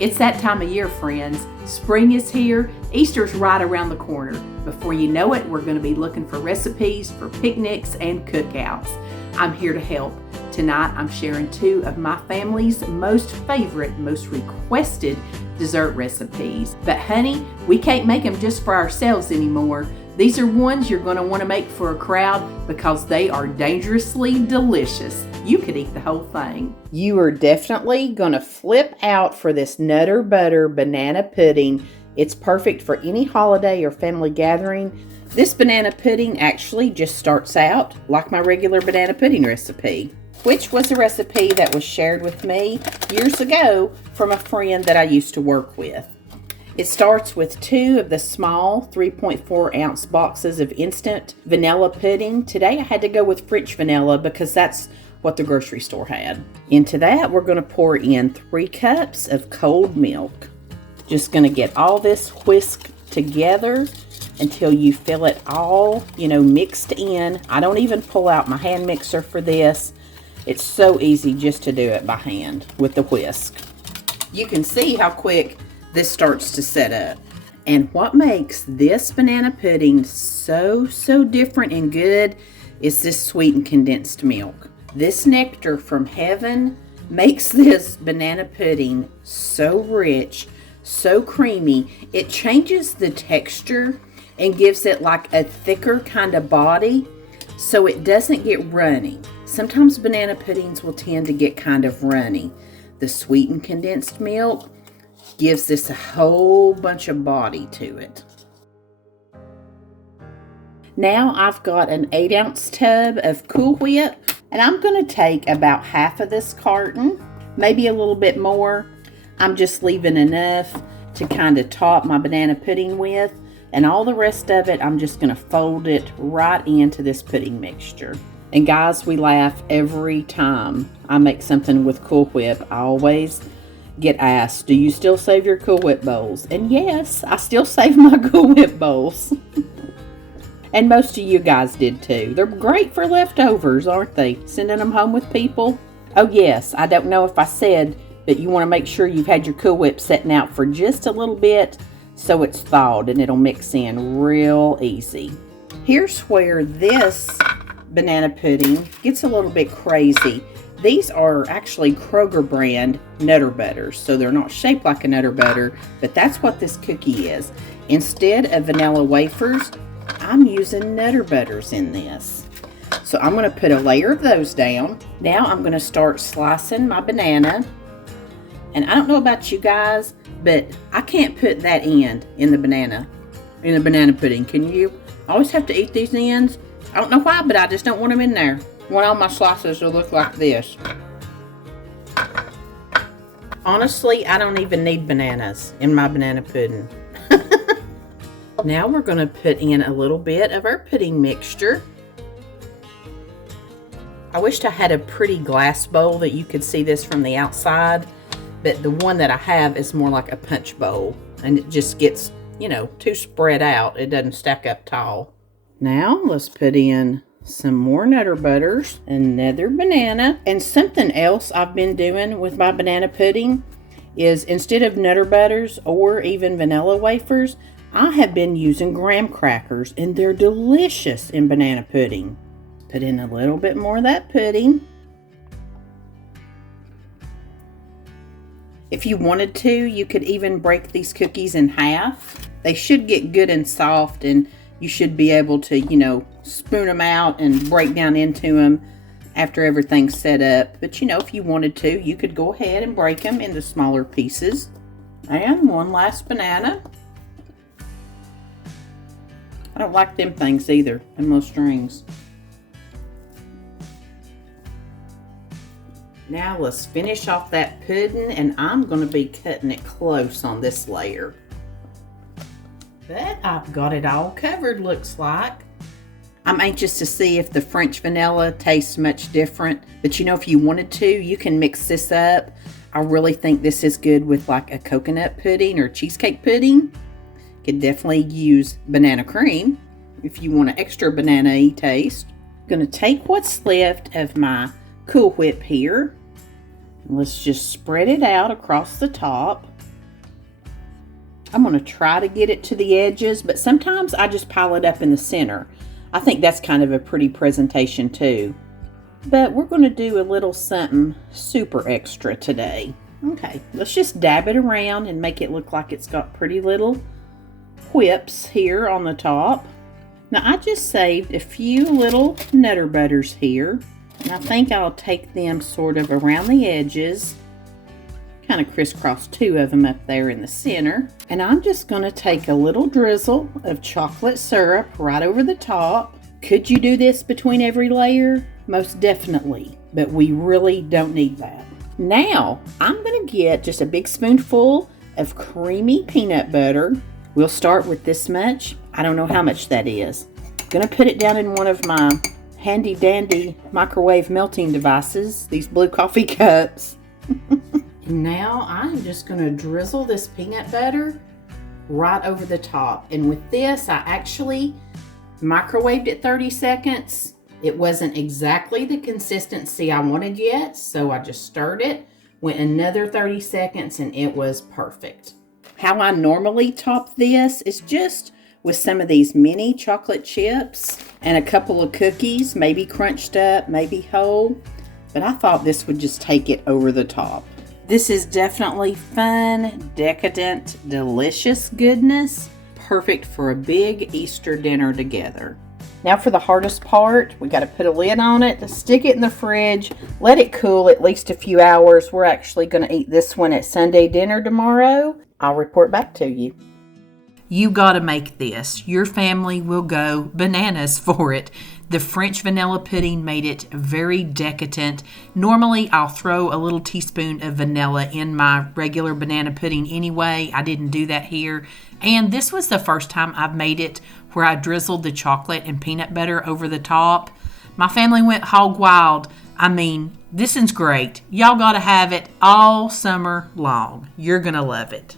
It's that time of year, friends. Spring is here, Easter's right around the corner. Before you know it, we're going to be looking for recipes for picnics and cookouts. I'm here to help. Tonight, I'm sharing 2 of my family's most requested dessert recipes. But honey, we can't make them just for ourselves anymore. These are ones you're going to want to make for a crowd because they are dangerously delicious. You could eat the whole thing. You are definitely going to flip out for this Nutter Butter banana pudding. It's perfect for any holiday or family gathering. This banana pudding actually just starts out like my regular banana pudding recipe, which was a recipe that was shared with me years ago from a friend that I used to work with. It starts with 2 of the small 3.4 ounce boxes of instant vanilla pudding. Today I had to go with French vanilla because that's what the grocery store had. Into that, we're going to pour in 3 cups of cold milk. Just going to get all this whisked together until you feel it all, mixed in. I don't even pull out my hand mixer for this. It's so easy just to do it by hand with the whisk. You can see how quick this starts to set up. And what makes this banana pudding so different and good is this sweetened condensed milk. This nectar from heaven makes this banana pudding so rich, so creamy. It changes the texture and gives it like a thicker kind of body so it doesn't get runny. Sometimes banana puddings will tend to get kind of runny. The sweetened condensed milk gives this a whole bunch of body to it. Now I've got an 8 ounce tub of Cool Whip, and I'm going to take about half of this carton, maybe a little bit more. I'm just leaving enough to kind of top my banana pudding with, and all the rest of it, I'm just going to fold it right into this pudding mixture. And guys, we laugh every time I make something with Cool Whip. I always get asked, do you still save your Cool Whip bowls? And yes, I still save my Cool Whip bowls. And most of you guys did too. They're great for leftovers, aren't they? Sending them home with people. Oh yes, I don't know if I said, but you want to make sure you've had your Cool Whip setting out for just a little bit so it's thawed and it'll mix in real easy. Here's where this banana pudding gets a little bit crazy. These are actually Kroger brand Nutter Butters, so they're not shaped like a Nutter Butter, but that's what this cookie is. Instead of vanilla wafers, I'm using Nutter Butters in this. So I'm going to put a layer of those down. Now I'm going to start slicing my banana. And I don't know about you guys, but I can't put that end in the banana pudding. Can you? I always have to eat these ends. I don't know why, but I just don't want them in there. I want all my slices to look like this. Honestly, I don't even need bananas in my banana pudding. Now we're going to put in a little bit of our pudding mixture. I wished I had a pretty glass bowl that you could see this from the outside, but the one that I have is more like a punch bowl, and it just gets, too spread out. It doesn't stack up tall. Now let's put in some more Nutter Butters, another banana, and something else I've been doing with my banana pudding is instead of Nutter Butters or even vanilla wafers, I have been using graham crackers, and they're delicious in banana pudding. Put in a little bit more of that pudding. If you wanted to, you could even break these cookies in half. They should get good and soft, and you should be able to, spoon them out and break down into them after everything's set up. But, if you wanted to, you could go ahead and break them into smaller pieces. And one last banana. I don't like them things either, them little strings. Now let's finish off that pudding, and I'm going to be cutting it close on this layer. But I've got it all covered, looks like. I'm anxious to see if the French vanilla tastes much different. But if you wanted to, you can mix this up. I really think this is good with like a coconut pudding or cheesecake pudding. Could definitely use banana cream if you want an extra banana-y taste. I'm going to take what's left of my Cool Whip here. Let's just spread it out across the top. I'm going to try to get it to the edges, but sometimes I just pile it up in the center. I think that's kind of a pretty presentation too. But we're going to do a little something super extra today. Okay, let's just dab it around and make it look like it's got pretty little whips here on the top. Now I just saved a few little Nutter Butters here. And I think I'll take them sort of around the edges. Kind of crisscross two of them up there in the center. And I'm just going to take a little drizzle of chocolate syrup right over the top. Could you do this between every layer? Most definitely, but we really don't need that. Now, I'm going to get just a big spoonful of creamy peanut butter. We'll start with this much. I don't know how much that is. I'm going to put it down in one of my handy dandy microwave melting devices, these blue coffee cups. Now I'm just going to drizzle this peanut butter right over the top. And with this, I actually microwaved it 30 seconds. It wasn't exactly the consistency I wanted yet, so I just stirred it, went another 30 seconds, and it was perfect. How I normally top this is just with some of these mini chocolate chips and a couple of cookies, maybe crunched up, maybe whole. But I thought this would just take it over the top. This is definitely fun, decadent, delicious goodness. Perfect for a big Easter dinner together. Now for the hardest part, we got to put a lid on it, stick it in the fridge, let it cool at least a few hours. We're actually going to eat this one at Sunday dinner tomorrow. I'll report back to you. You got to make this. Your family will go bananas for it. The French vanilla pudding made it very decadent. Normally, I'll throw a little teaspoon of vanilla in my regular banana pudding anyway. I didn't do that here. And this was the first time I've made it where I drizzled the chocolate and peanut butter over the top. My family went hog wild. I mean, this is great. Y'all got to have it all summer long. You're going to love it.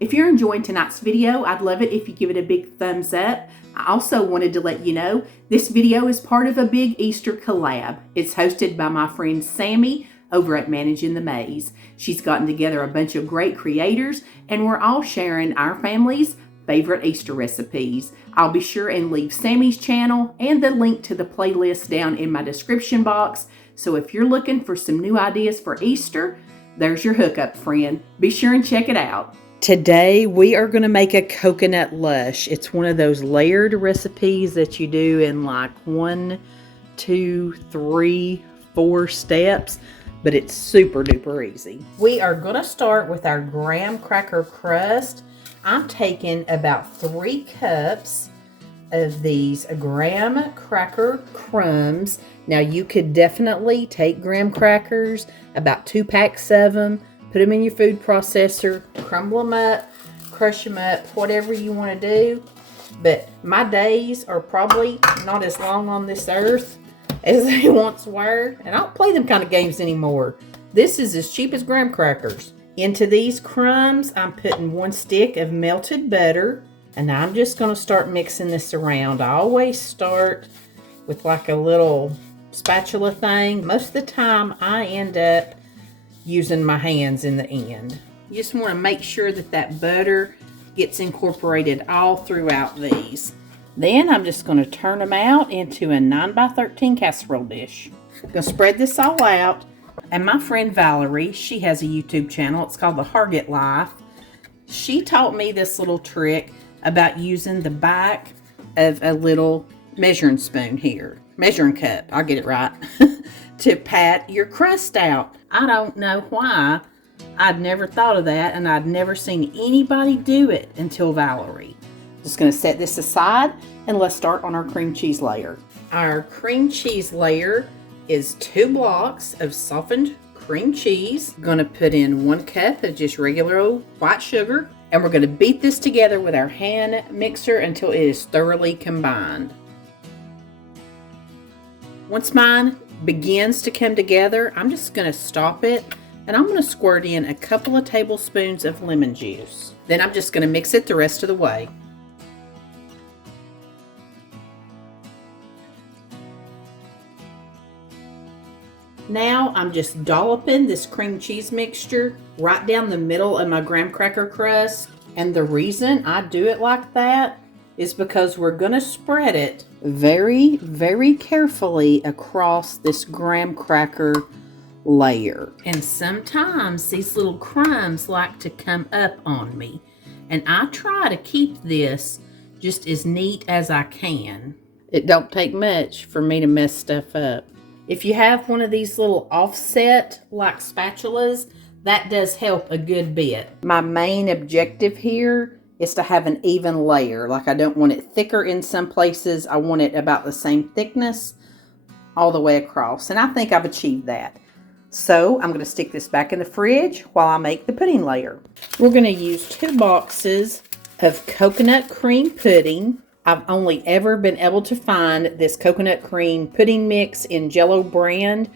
If you're enjoying tonight's video, I'd love it if you give it a big thumbs up. I also wanted to let you know this video is part of a big Easter collab. It's hosted by my friend Sammy over at Managing the Maze. She's gotten together a bunch of great creators, and we're all sharing our family's favorite Easter recipes. I'll be sure and leave Sammy's channel and the link to the playlist down in my description box. So if you're looking for some new ideas for Easter, there's your hookup, friend. Be sure and check it out. Today we are going to make a coconut lush. It's one of those layered recipes that you do in like 1, 2, 3, 4 steps, but it's super duper easy. We are going to start with our graham cracker crust. I'm taking about 3 cups of these graham cracker crumbs. Now you could definitely take graham crackers, about 2 packs of them, put them in your food processor, crumble them up, crush them up, whatever you want to do. But my days are probably not as long on this earth as they once were. And I don't play them kind of games anymore. This is as cheap as graham crackers. Into these crumbs, I'm putting 1 stick of melted butter. And I'm just going to start mixing this around. I always start with like a little spatula thing. Most of the time, I end up using my hands in the end. You just want to make sure that that butter gets incorporated all throughout these. Then I'm just going to turn them out into a 9x13 casserole dish. I'm going to spread this all out. And my friend Valerie, she has a YouTube channel. It's called The Harget Life. She taught me this little trick about using the back of a little measuring spoon here. Measuring cup, I'll get it right. To pat your crust out. I don't know why I'd never thought of that, and I'd never seen anybody do it until Valerie. Just going to set this aside and let's start on our cream cheese layer. Our cream cheese layer is 2 blocks of softened cream cheese. I'm going to put in 1 cup of just regular old white sugar, and we're going to beat this together with our hand mixer until it is thoroughly combined. Once mine begins to come together, I'm just going to stop it, and I'm going to squirt in a couple of tablespoons of lemon juice. Then I'm just going to mix it the rest of the way. Now I'm just dolloping this cream cheese mixture right down the middle of my graham cracker crust. And the reason I do it like that is because we're going to spread it very, very carefully across this graham cracker layer. And sometimes these little crumbs like to come up on me. And I try to keep this just as neat as I can. It don't take much for me to mess stuff up. If you have one of these little offset like spatulas, that does help a good bit. My main objective here is to have an even layer. Like, I don't want it thicker in some places. I want it about the same thickness all the way across. And I think I've achieved that. So I'm going to stick this back in the fridge while I make the pudding layer. We're going to use 2 boxes of coconut cream pudding. I've only ever been able to find this coconut cream pudding mix in Jello brand,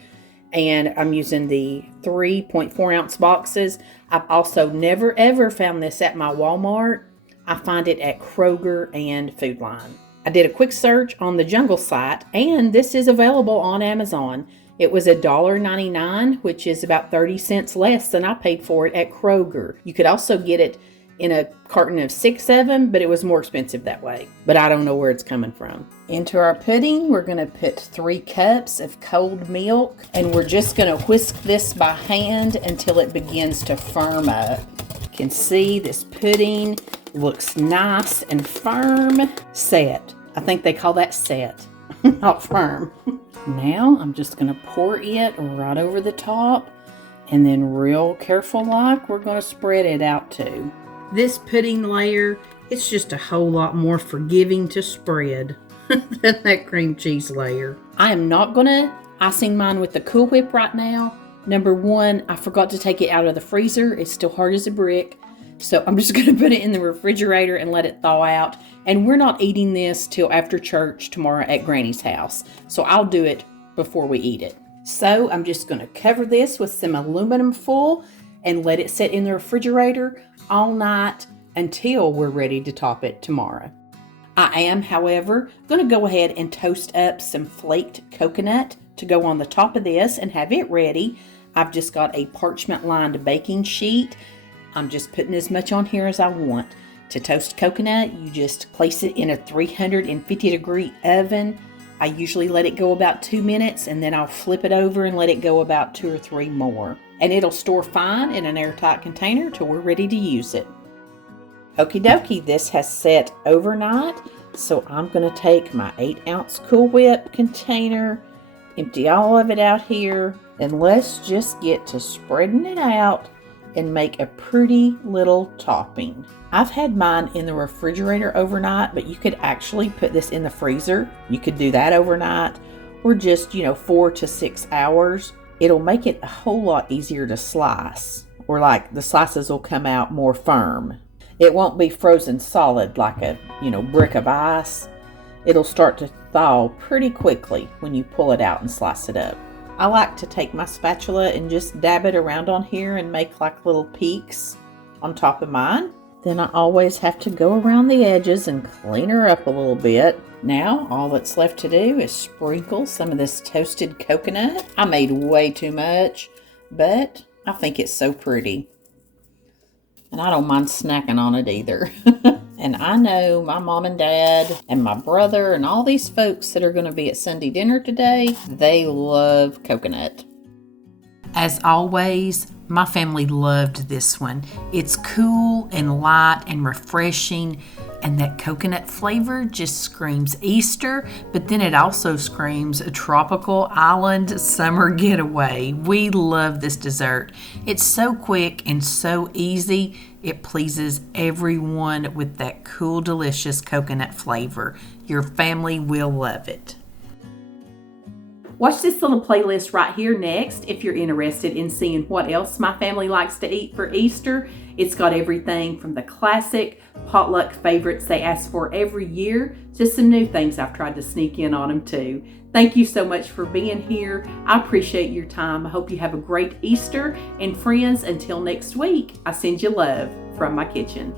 and I'm using the 3.4 ounce boxes. I've also never ever found this at my Walmart. I find it at Kroger and Food Line. I did a quick search on the Jungle site, and this is available on Amazon. It was $1.99, which is about 30 cents less than I paid for it at Kroger. You could also get it in a carton of 6 of them, but it was more expensive that way. But I don't know where it's coming from. Into our pudding, we're going to put 3 cups of cold milk, and we're just going to whisk this by hand until it begins to firm up. You can see this pudding looks nice and firm. Set. I think they call that set, not firm. Now I'm just going to pour it right over the top, and then real careful like we're going to spread it out too. This pudding layer, it's just a whole lot more forgiving to spread than that cream cheese layer. I am not going to icing mine with the Cool Whip right now. Number one, I forgot to take it out of the freezer. It's still hard as a brick. So I'm just going to put it in the refrigerator and let it thaw out. And we're not eating this till after church tomorrow at Granny's house. So I'll do it before we eat it. So I'm just going to cover this with some aluminum foil and let it sit in the refrigerator all night until we're ready to top it tomorrow. I am, however, going to go ahead and toast up some flaked coconut to go on the top of this and have it ready. I've just got a parchment lined baking sheet. I'm just putting as much on here as I want. To toast coconut, you just place it in a 350 degree oven. I usually let it go about 2 minutes, and then I'll flip it over and let it go about 2 or 3 more. And it'll store fine in an airtight container till we're ready to use it. Okie dokie, this has set overnight, so I'm going to take my 8-ounce Cool Whip container, empty all of it out here, and let's just get to spreading it out and make a pretty little topping. I've had mine in the refrigerator overnight, but you could actually put this in the freezer. You could do that overnight, or just, 4 to 6 hours. It'll make it a whole lot easier to slice, or like the slices will come out more firm. It won't be frozen solid like a, brick of ice. It'll start to thaw pretty quickly when you pull it out and slice it up. I like to take my spatula and just dab it around on here and make like little peaks on top of mine. Then I always have to go around the edges and clean her up a little bit. Now, all that's left to do is sprinkle some of this toasted coconut. I made way too much, but I think it's so pretty. And I don't mind snacking on it either. And I know my mom and dad and my brother and all these folks that are going to be at Sunday dinner today, they love coconut. As always, my family loved this one. It's cool and light and refreshing, and that coconut flavor just screams Easter, but then it also screams a tropical island summer getaway. We love this dessert. It's so quick and so easy. It pleases everyone with that cool, delicious coconut flavor. Your family will love it. Watch this little playlist right here next if you're interested in seeing what else my family likes to eat for Easter. It's got everything from the classic potluck favorites they ask for every year to some new things I've tried to sneak in on them too. Thank you so much for being here. I appreciate your time. I hope you have a great Easter. And friends, until next week, I send you love from my kitchen.